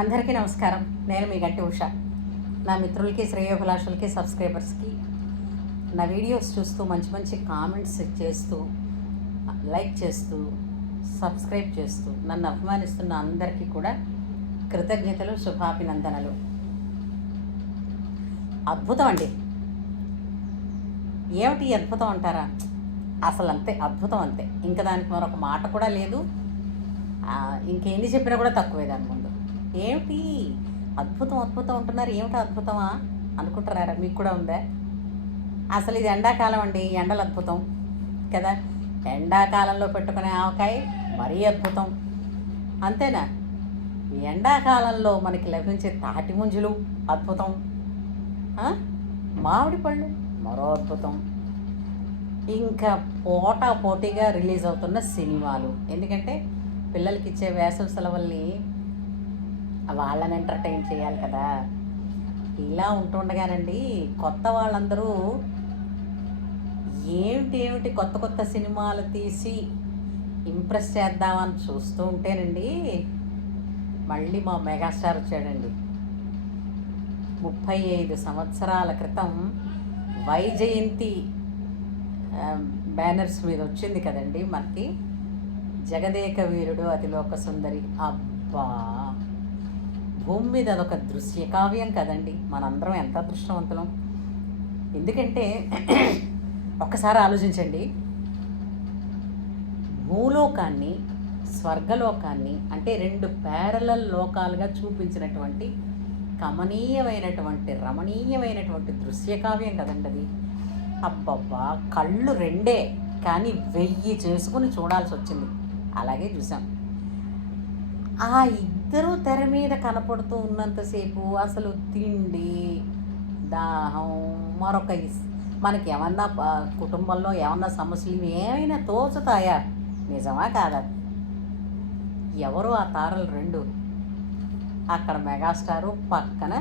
అందరికీ నమస్కారం. నేను మీ గంటి ఉష. నా మిత్రులకి, శ్రేయోభిలాషులకి, సబ్స్క్రైబర్స్కి నా వీడియోస్ చూస్తూ మంచి మంచి కామెంట్స్ చేస్తూ, లైక్ చేస్తూ, సబ్స్క్రైబ్ చేస్తూ నన్ను అభిమానిస్తున్న అందరికీ కూడా కృతజ్ఞతలు, శుభాభినందనలు. అద్భుతం అండి. ఏమిటి అద్భుతం అంటారా? అసలు అంతే, అద్భుతం అంతే. ఇంకా దానికి మరొక మాట కూడా లేదు. ఇంకేంది చెప్పినా కూడా తక్కువే దాని ముందు. ఏమిటి అద్భుతం అద్భుతం అంటున్నారు, ఏమిటి అద్భుతమా అనుకుంటున్నారా? మీకు కూడా ఉందా? అసలు ఇది ఎండాకాలం అండి, ఎండలు అద్భుతం కదా. ఎండాకాలంలో పెట్టుకునే ఆవకాయ మరీ అద్భుతం, అంతేనా? ఎండాకాలంలో మనకి లభించే తాటి ముంజులు అద్భుతం, మామిడి పళ్ళు మరో అద్భుతం. ఇంకా పోటాపోటీగా రిలీజ్ అవుతున్న సినిమాలు, ఎందుకంటే పిల్లలకి ఇచ్చే వేసవి సెలవుల్ని వాళ్ళని ఎంటర్టైన్ చేయాలి కదా. ఇలా ఉంటుండగానండి కొత్త వాళ్ళందరూ ఏమిటి కొత్త కొత్త సినిమాలు తీసి ఇంప్రెస్ చేద్దామని చూస్తూ ఉంటేనండి మళ్ళీ మా మెగాస్టార్ వచ్చాడండి. 35 సంవత్సరాల క్రితం వైజయంతి బ్యానర్స్ మీద వచ్చింది కదండి మనకి జగదేక వీరుడు అతిలోక సుందరి. అబ్బా, భూమి మీద అదొక దృశ్య కావ్యం కదండి. మనందరం ఎంత అదృష్టవంతులం. ఎందుకంటే ఒక్కసారి ఆలోచించండి, భూలోకాన్ని, స్వర్గలోకాన్ని అంటే 2 ప్యారలల్ లోకాలుగా చూపించినటువంటి కమనీయమైనటువంటి, రమణీయమైనటువంటి దృశ్యకావ్యం కదండి అది. అబ్బబ్బా, కళ్ళు 2 కానీ 1000 చేసుకుని చూడాల్సి వచ్చింది. అలాగే చూసాం. ఆ ఇద్దరు తెర మీద కనపడుతూ ఉన్నంతసేపు అసలు తిండి, దాహం, మరొక మనకి ఏమన్నా కుటుంబంలో ఏమన్నా సమస్యలు ఏమైనా తోచుతాయా? నిజమా కాదా? ఎవరు ఆ తారలు 2? అక్కడ మెగాస్టారు, పక్కన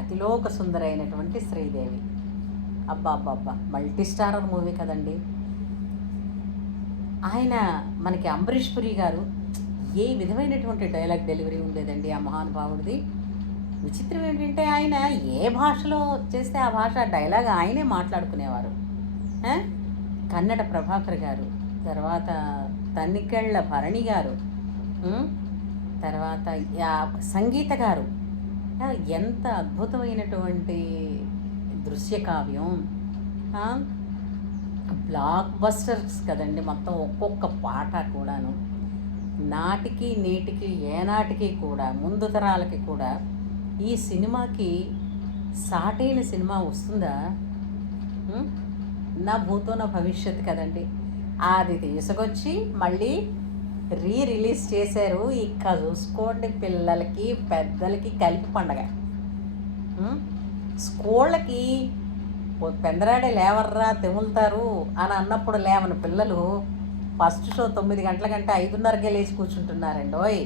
అతిలోక సుందరైనటువంటి శ్రీదేవి. అబ్బా అబ్బా, మల్టీ స్టారర్ మూవీ కదండి. ఆయన మనకి అంబరీష్ పురి గారు ఏ విధమైనటువంటి డైలాగ్ డెలివరీ ఉండేదండి ఆ మహానుభావుడిది. విచిత్రం ఏంటంటే ఆయన ఏ భాషలో చేస్తే ఆ భాష డైలాగ్ ఆయనే మాట్లాడుకునేవారు. కన్నడ ప్రభాకర్ గారు, తర్వాత తనికెళ్ళ భరణి గారు, తర్వాత సంగీత గారు. ఎంత అద్భుతమైనటువంటి దృశ్యకావ్యం. బ్లాక్ బస్టర్స్ కదండి మొత్తం, ఒక్కొక్క పాట కూడాను. నాటికి నేటికి ఏనాటికి కూడా, ముందు తరాలకి కూడా ఈ సినిమాకి సాటైన సినిమా వస్తుందా? నా భూతో నా భవిష్యత్తు కదండి. అది తీసుకొచ్చి మళ్ళీ రిలీజ్ చేశారు. ఇక చూసుకోండి, పిల్లలకి పెద్దలకి కలిపి పండగ. స్కూళ్ళకి పెందరాడే లేవర్రా తెములుతారు అని అన్నప్పుడు లేవని పిల్లలు ఫస్ట్ షో 9 గంటల కంటే 5:30కే లేచి కూర్చుంటున్నారండి. ఓయ్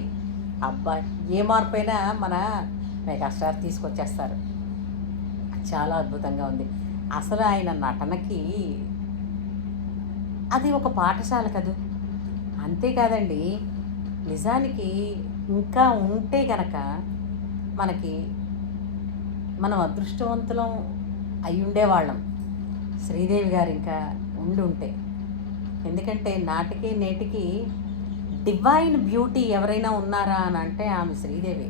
అబ్బా, ఏ మార్పు అయినా మన మెగాస్టార్ తీసుకొచ్చేస్తారు. చాలా అద్భుతంగా ఉంది. అసలు ఆయన నటనకి అది ఒక పాఠశాల కదూ. అంతేకాదండి, నిజానికి ఇంకా ఉంటే గనక మనం అదృష్టవంతులం అయి ఉండేవాళ్ళం. శ్రీదేవి గారు ఇంకా ఉంటే. ఎందుకంటే నాటికి నేటికి డివైన్ బ్యూటీ ఎవరైనా ఉన్నారా అని అంటే ఆమె శ్రీదేవి.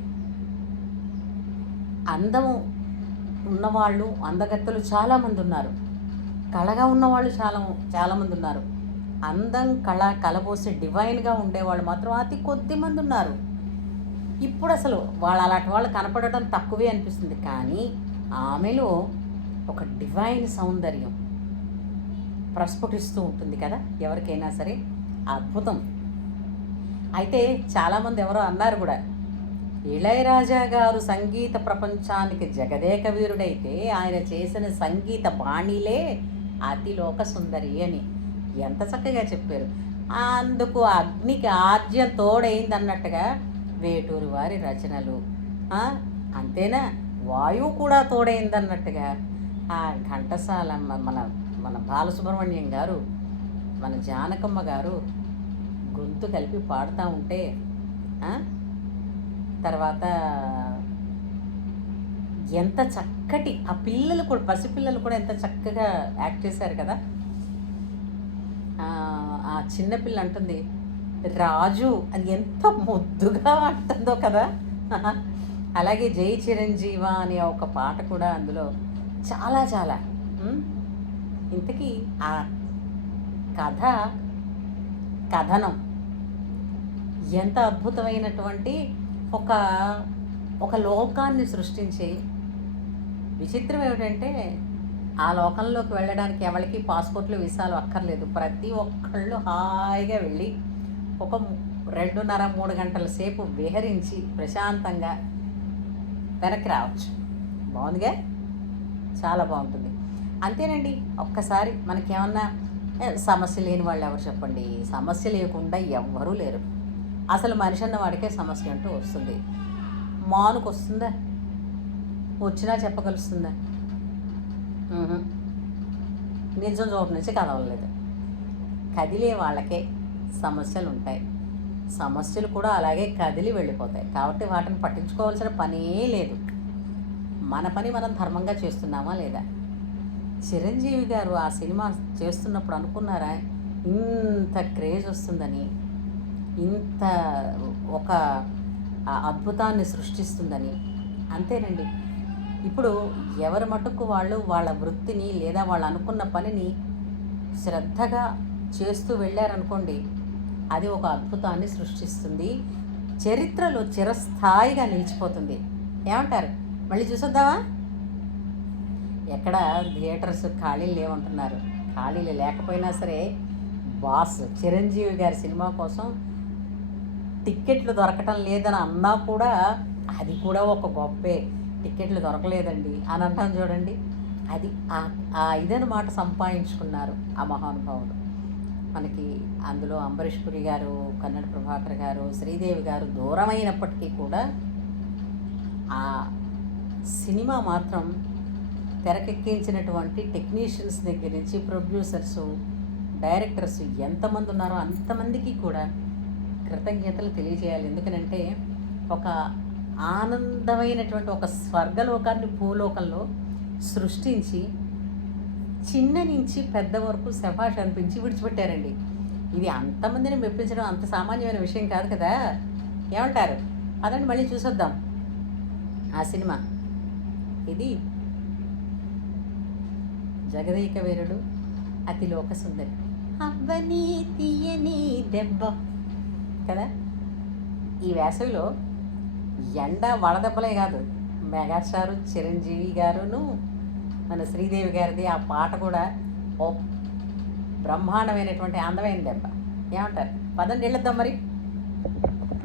అందం ఉన్నవాళ్ళు, అందగత్తెలు చాలామంది ఉన్నారు. కళగా ఉన్నవాళ్ళు చాలామంది ఉన్నారు. అందం, కలబోసి డివైన్గా ఉండేవాళ్ళు మాత్రం అతి కొద్ది మంది ఉన్నారు. ఇప్పుడు అసలు అలాంటి వాళ్ళు కనపడటం తక్కువే అనిపిస్తుంది. కానీ ఆమెలో ఒక డివైన్ సౌందర్యం ప్రస్ఫుటిస్తూ ఉంటుంది కదా ఎవరికైనా సరే. అద్భుతం. అయితే చాలామంది ఎవరో అన్నారు కూడా, ఇళయరాజా గారు సంగీత ప్రపంచానికి జగదేక వీరుడైతే ఆయన చేసిన సంగీత బాణీలే అతిలోక సుందరి అని. ఎంత చక్కగా చెప్పారు. అందుకు అగ్నికి ఆద్యం తోడైంది అన్నట్టుగా వేటూరి వారి రచనలు, అంతేనా, వాయువు కూడా తోడైంది అన్నట్టుగా ఆ ఘంటసాల మన బాలసుబ్రహ్మణ్యం గారు, మన జానకమ్మ గారు గొంతు కలిపి పాడుతూ ఉంటే తర్వాత ఎంత చక్కటి ఆ పిల్లలు కూడా, పసిపిల్లలు కూడా ఎంత చక్కగా యాక్ట్ చేశారు కదా. ఆ చిన్నపిల్ల అంటుంది రాజు అని, ఎంత ముద్దుగా అంటుందో కదా. అలాగే జై చిరంజీవ అనే ఒక పాట కూడా అందులో చాలా చాలా ఇంతకీ ఆ కథ, కథనం ఎంత అద్భుతమైనటువంటి ఒక ఒక లోకాన్ని సృష్టించి, విచిత్రం ఏమిటంటే ఆ లోకంలోకి వెళ్ళడానికి ఎవరికి పాస్పోర్ట్లు వీసాలు అక్కర్లేదు. ప్రతి ఒక్కళ్ళు హాయిగా వెళ్ళి ఒక 2.5-3 గంటల సేపు విహరించి ప్రశాంతంగా వెనక్కి రావచ్చు. బాగుందిగా, చాలా బాగుంటుంది. అంతేనండి. ఒక్కసారి మనకేమన్నా సమస్య లేని వాళ్ళు ఎవరు చెప్పండి? సమస్య లేకుండా ఎవ్వరూ లేరు. అసలు మనిషి అన్న వాడికే సమస్య అంటూ వస్తుంది. మానుకు వస్తుందా? వచ్చినా చెప్పగలుస్తుందా? నిజం చోటు నుంచి కదవలేదు. కదిలే వాళ్ళకే సమస్యలు ఉంటాయి. సమస్యలు కూడా అలాగే కదిలి వెళ్ళిపోతాయి. కాబట్టి వాటిని పట్టించుకోవాల్సిన పనే లేదు. మన పని మనం ధర్మంగా చేస్తున్నామా లేదా? చిరంజీవి గారు ఆ సినిమా చేస్తున్నప్పుడు అనుకున్నారా ఇంత క్రేజ్ వస్తుందని, ఇంత ఒక అద్భుతాన్ని సృష్టిస్తుందని? అంతేనండి. ఇప్పుడు ఎవరి మటుకు వాళ్ళు వాళ్ళ వృత్తిని లేదా వాళ్ళు అనుకున్న పనిని శ్రద్ధగా చేస్తూ వెళ్ళారనుకోండి, అది ఒక అద్భుతాన్ని సృష్టిస్తుంది. చరిత్రలో చిరస్థాయిగా నిలిచిపోతుంది. ఏమంటారు? మళ్ళీ చూసొద్దామా? ఎక్కడ థియేటర్స్ ఖాళీలు లేవంటున్నారు. ఖాళీలు లేకపోయినా సరే బాస్ చిరంజీవి గారి సినిమా కోసం టిక్కెట్లు దొరకటం లేదని అన్నా కూడా అది కూడా ఒక గొప్పే. టిక్కెట్లు దొరకలేదండి అని అంటాం చూడండి, అది ఇదన్నమాట సంపాదించుకున్నారు ఆ మహానుభావుడు. మనకి అందులో అంబరీష్ పురి గారు, కన్నడ ప్రభాకర్ గారు, శ్రీదేవి గారు దూరమైనప్పటికీ కూడా ఆ సినిమా మాత్రం తెరకెక్కించినటువంటి టెక్నీషియన్స్ దగ్గర నుంచి ప్రొడ్యూసర్సు, డైరెక్టర్స్ ఎంతమంది ఉన్నారో అంతమందికి కూడా కృతజ్ఞతలు తెలియజేయాలి. ఎందుకనంటే ఒక ఆనందమైనటువంటి ఒక స్వర్గలోకాన్ని భూలోకంలో సృష్టించి చిన్న నుంచి పెద్ద వరకు శభాష్ అనిపించి విడిచిపెట్టారండి. ఇది అంతమందిని మెప్పించడం అంత సామాన్యమైన విషయం కాదు కదా. ఏమంటారు? అదండి, మళ్ళీ చూసొద్దాం ఆ సినిమా. ఇది జగదేక వీరుడు అతిలోక సుందరి, అవ్వని తీయని దెబ్బ కదా. ఈ వేసవిలో ఎండ వడదెబ్బలే కాదు, మెగాస్టారు చిరంజీవి గారును మన శ్రీదేవి గారిది ఆ పాట కూడా ఓ బ్రహ్మాండమైనటువంటి అందమైన దెబ్బ. ఏమంటారు? పదండి వెళ్దాం మరి.